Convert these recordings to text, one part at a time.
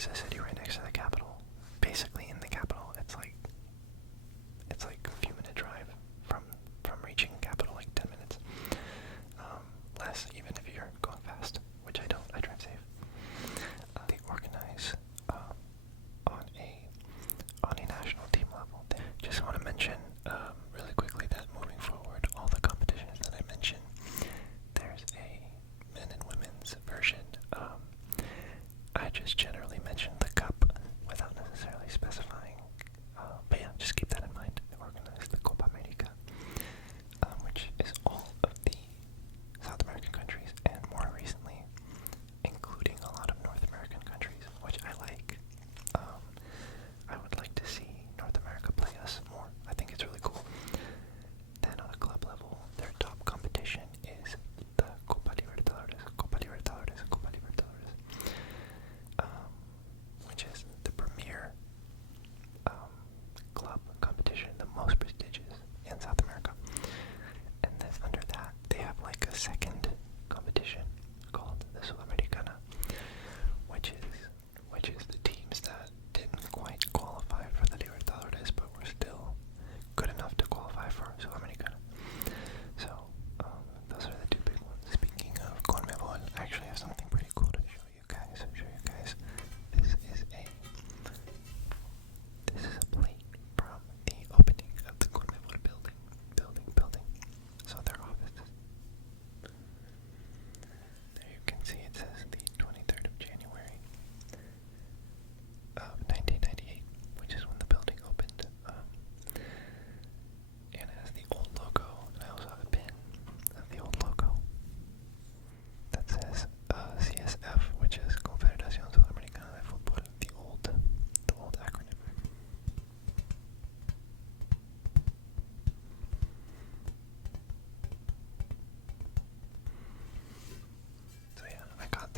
is a city right next to the capital. Basically in the capital. It's like a few minute drive from reaching capital, like 10 minutes. Less even if you're going fast, which I don't. I drive safe. They organize on a national team level. Just want to mention really quickly that moving forward, all the competitions that I mentioned, there's a men and women's version. I just generally mentioned the cup without necessarily specifying. But yeah, just keep that in mind. They organize the Copa America, which is all of the South American countries, and more recently, including a lot of North American countries, which I like. I would like to see North America play us more. I think it's really cool. Then on a club level, their top competition is the Copa Libertadores, which is the premier club competition, the most prestigious in South America. And then under that, they have like a second competition called the Sudamericana, which is the teams that didn't quite qualify for the Libertadores, but were still good enough to qualify for Sudamericana. So those are the two big ones. Speaking of Conmebol, I actually have something pretty cool to show you guys. This is a plate from the opening of the Conmebol building. So their offices. There you can see it says the 23rd of January of 1998, which is when the building opened. And it has the old logo, and I also have a pin of the old logo that says CSF, which is Confederations Sudamericana de Fútbol, the old acronym. So yeah, I got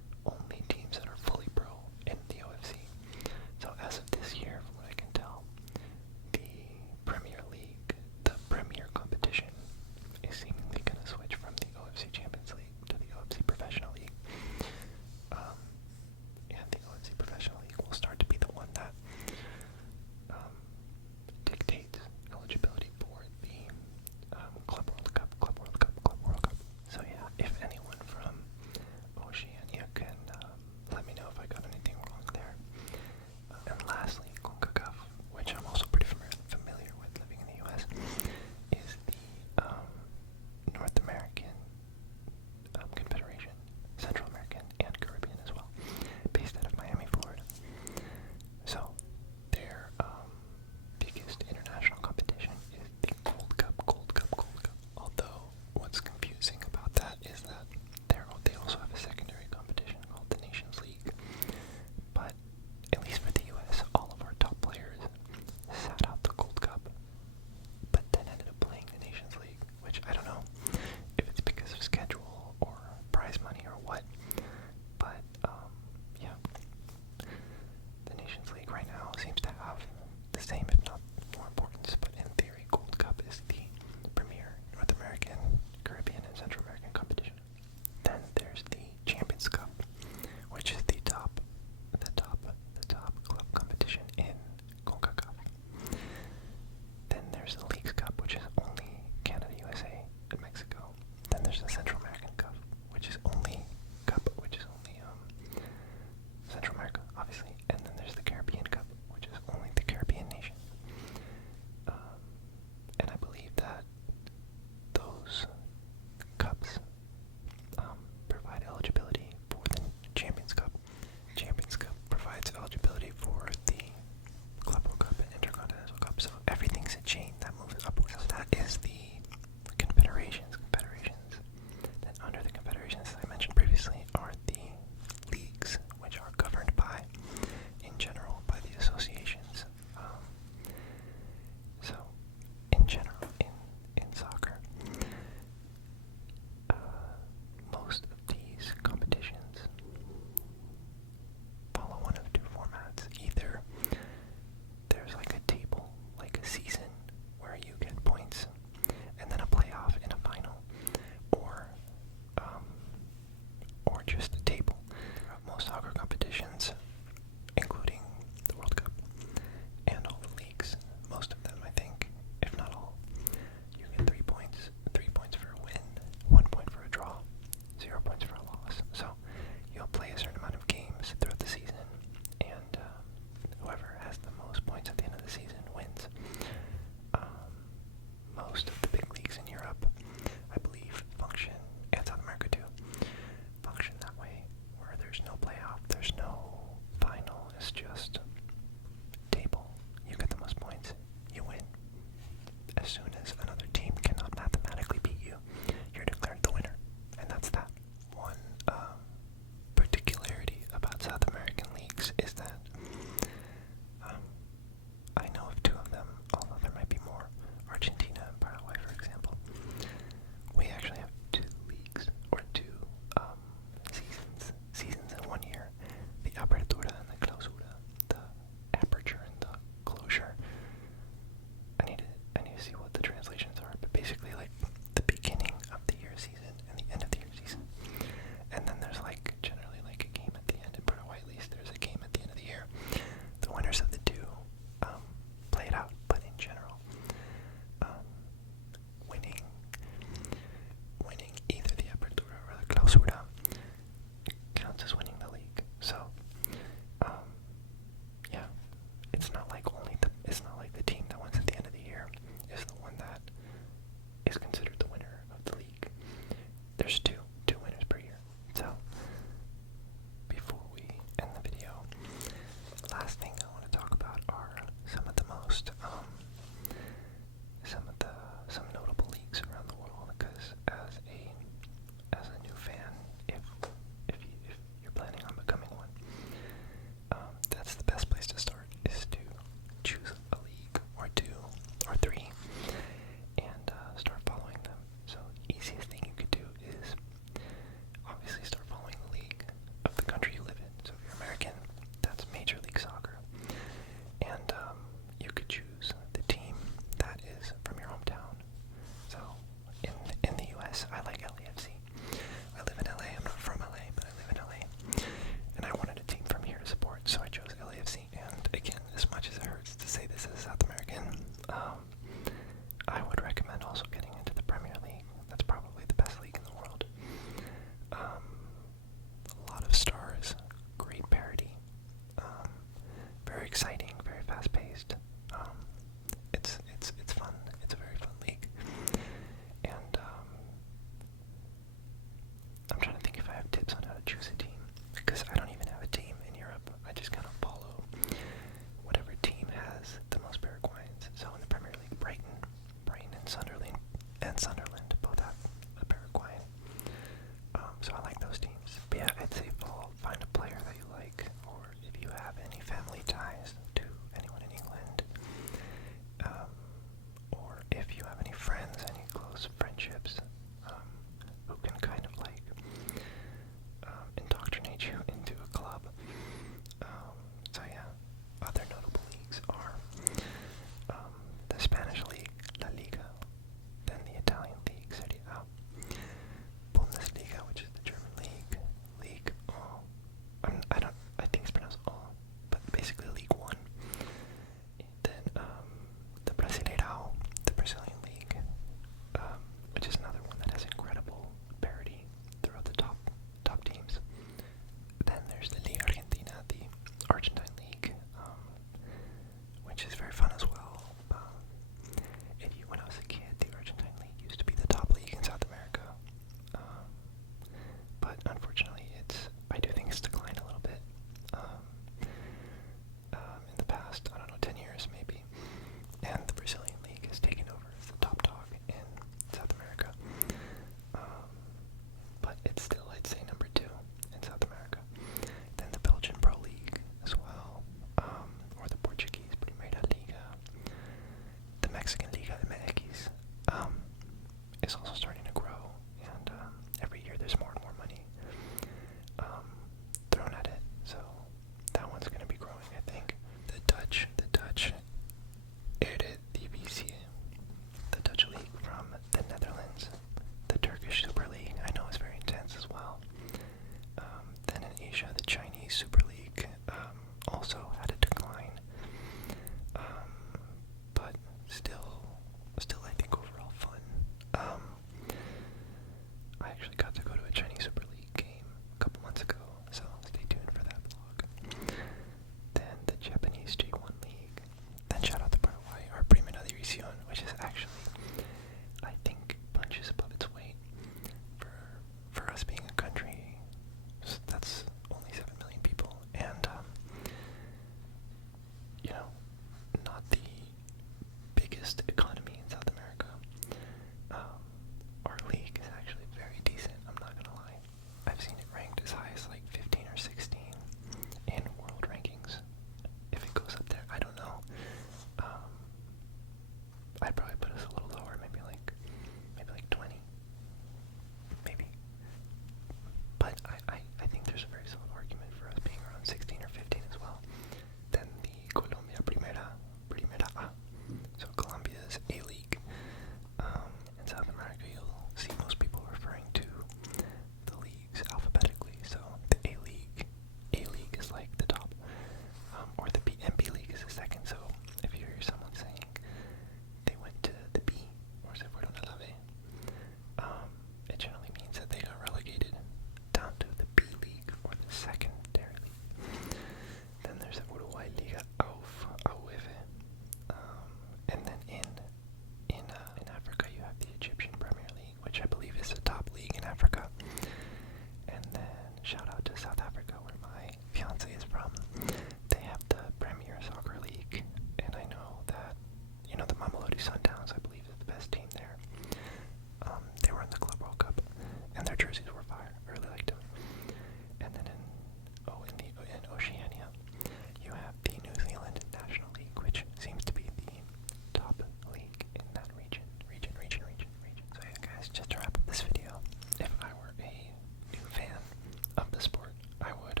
of the sport, I would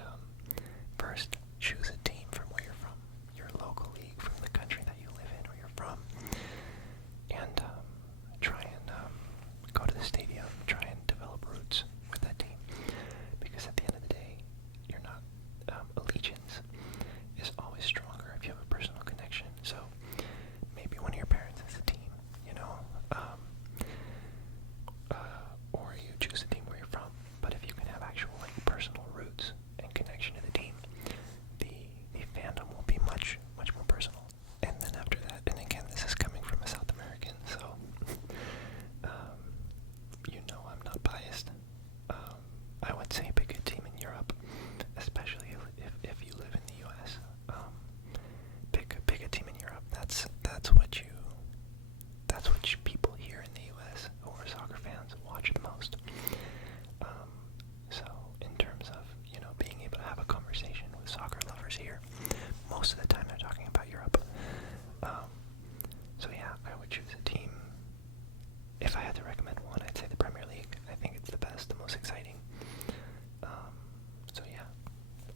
first choose a team from where you're from, your local league from the country that you live in or you're from, and try and go to the stadium, try and develop roots with that team, because at the end of the day, you're not allegiance is always stronger if you have a personal connection. So maybe one of your parents has a team, you know, or you choose the team where you're from. But if you can have actual like personal roots and connection to the team, the fandom will be much more personal. And then after that, and again, this is coming from a South American, so you know I'm not biased. I would say pick a team in Europe, especially if you live in the U.S. Pick a team in Europe. That's what people here in the U.S. who are soccer fans watch the most. So in terms of being able to have a conversation with soccer lovers here, most of the time they're talking about Europe. So yeah, I would choose a team. If I had to recommend one, I'd say the Premier League. I think it's the best, the most exciting. So yeah,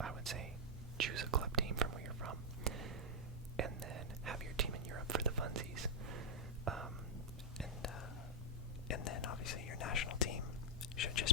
I would say choose a club team from where you're from, and then have your team in Europe for the funsies. And then obviously your national team should just